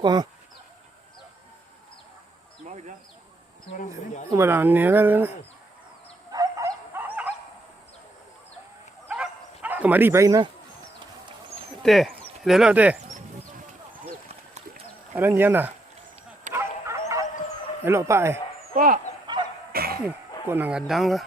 Wah. Berani lah. Kemari baik na. Teh, lelok teh. Ada ni anda. Elok pak Pak. Kau nak gadang ke?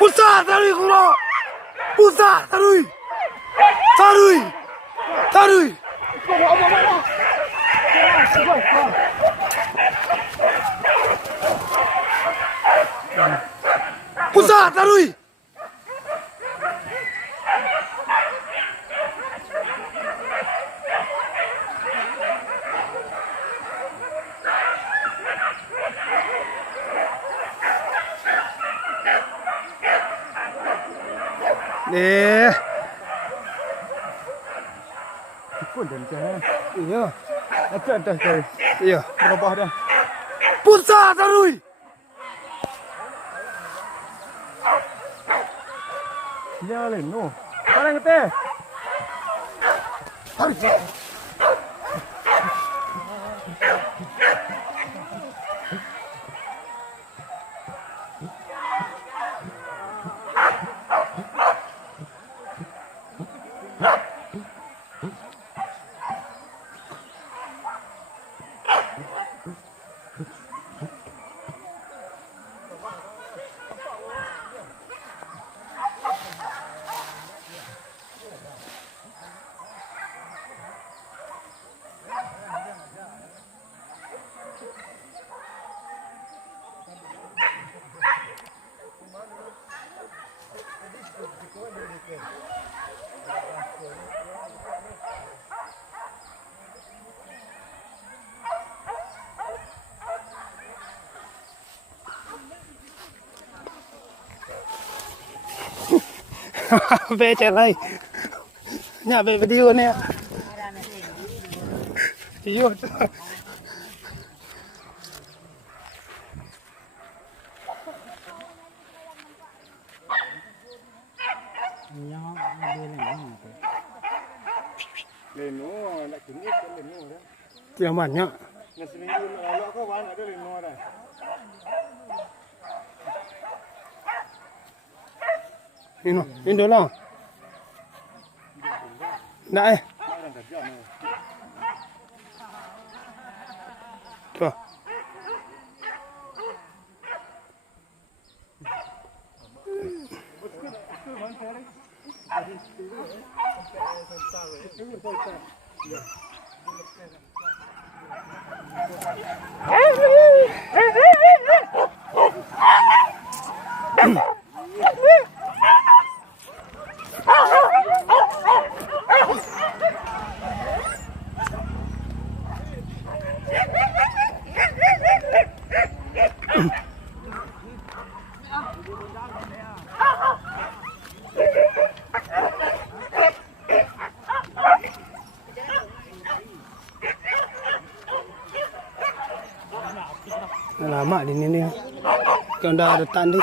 Pusat tarui kulo. Pusat tarui. Tarui. Tarui. Pusat tarui. Nè. Pun dan jangan. Iya. Ada. Iya. Berubah dah. Pusat tarui. Ya le no. Parang teh. Về trở lại. Nhà về video nè. Video. Leno nak kini kan leno dah. Tiang banyak. Nak seminggu lalu kau wan ada leno dah. Ini lah. Nak Orang kerja ni. Tuh. Lama di sini. Kau dah ada tanda.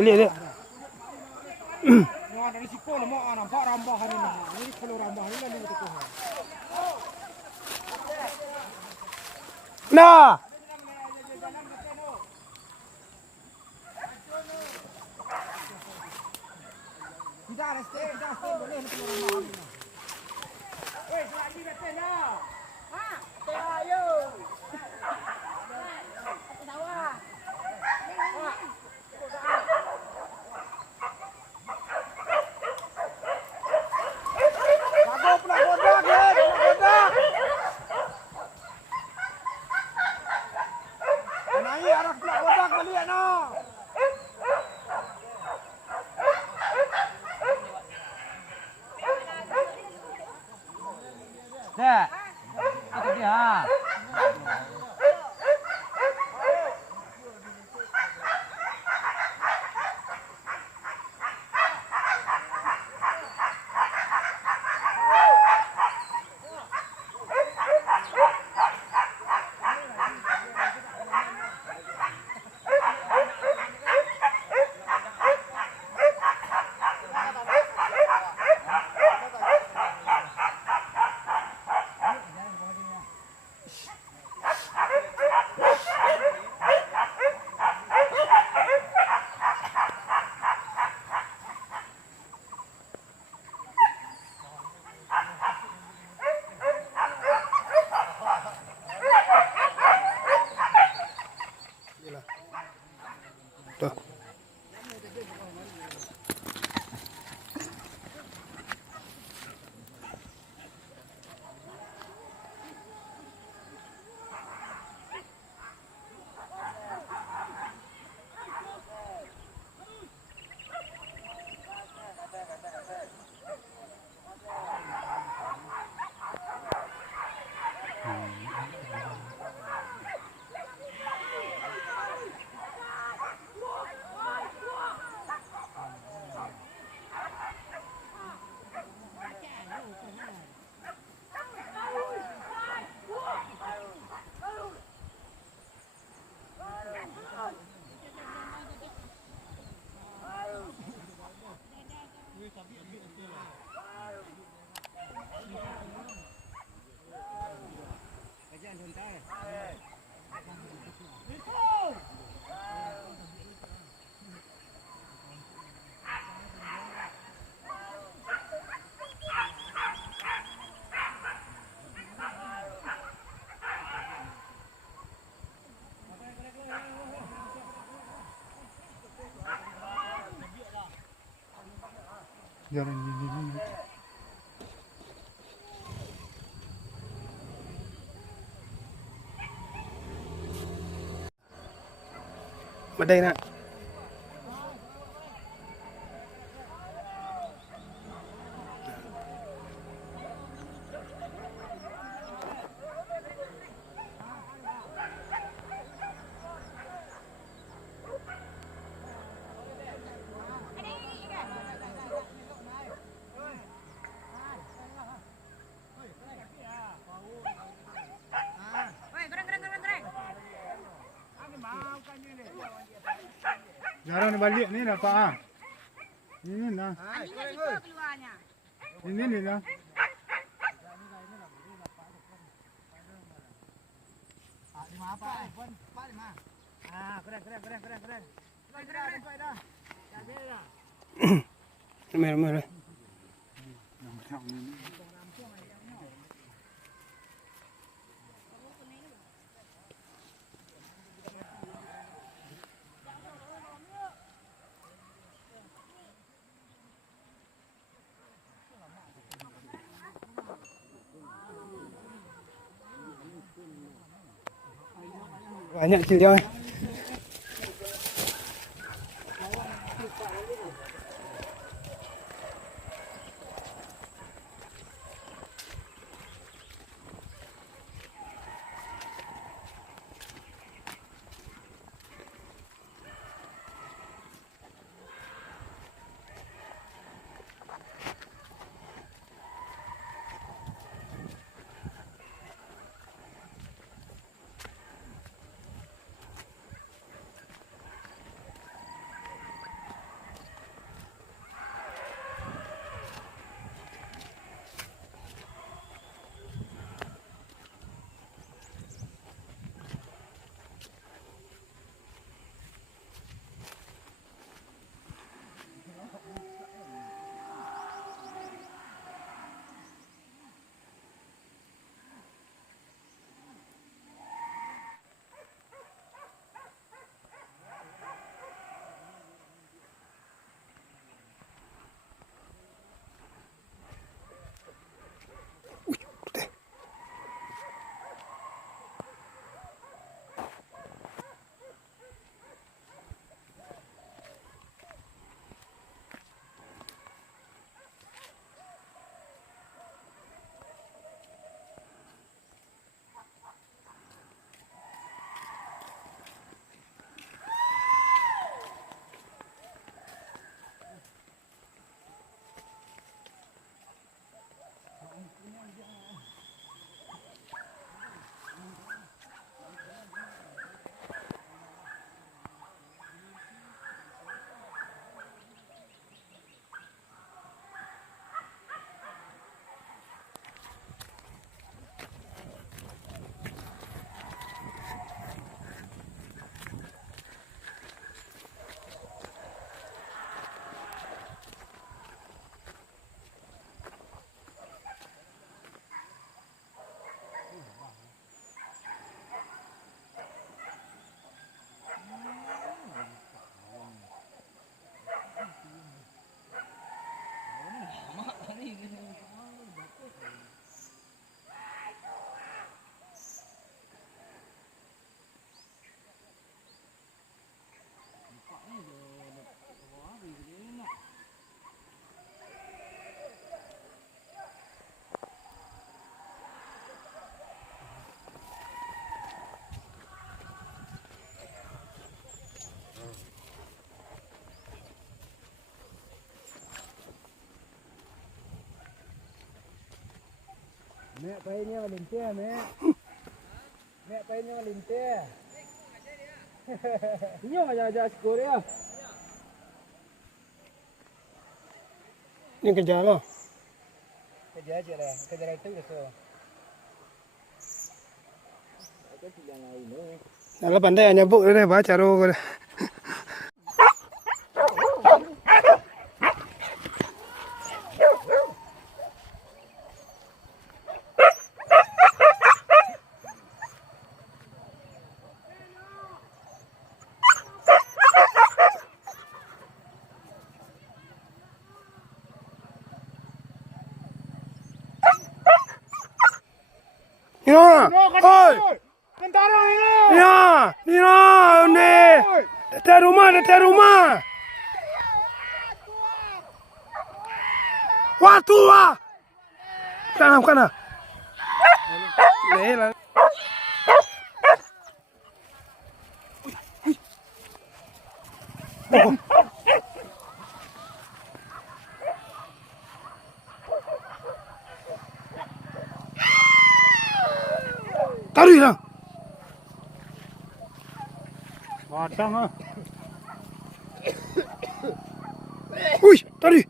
Lihat lihat. Nah, dari situ lemah nampak rambahan ini. Ini kalau rambahan ini lalu itu. Nah. Kita stay boleh itu rambahan. Eh, lagi betul lah. Ha, ayo. Tawa. Dek, itu dia. Tuh. Jalan ini. Badai nak. Jarang balik ni dah Pak ah. Ini nah. Anjingnya itu keluarnya. Ini ni nah. apa? Balik mah. Ah, keren. Keren. Jadi dah. Merah. Banyak ciljang. Mek painnya melintir, Mek. Mek painnya melintir. Senyum aja skor ya. Ini kejar lo. Kejar aja lah, kejar itu so. Kalau pandai hanya buk deh baca ro. Nina, oi, Tentara ini. Nina, ni, datang rumah. Wah tua, bukan. Lelah. Tarik lah. Padang ah. Wih, tarik.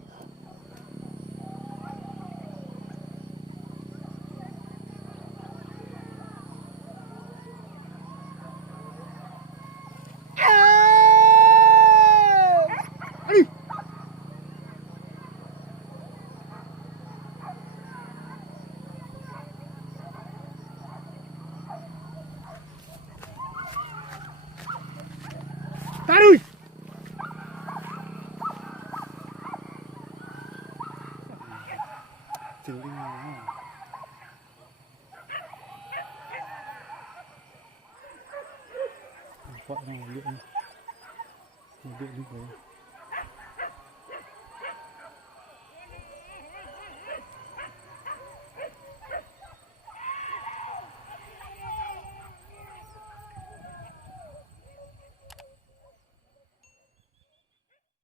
Betul ni. Nampak ni, lihat ni. Lihat ni.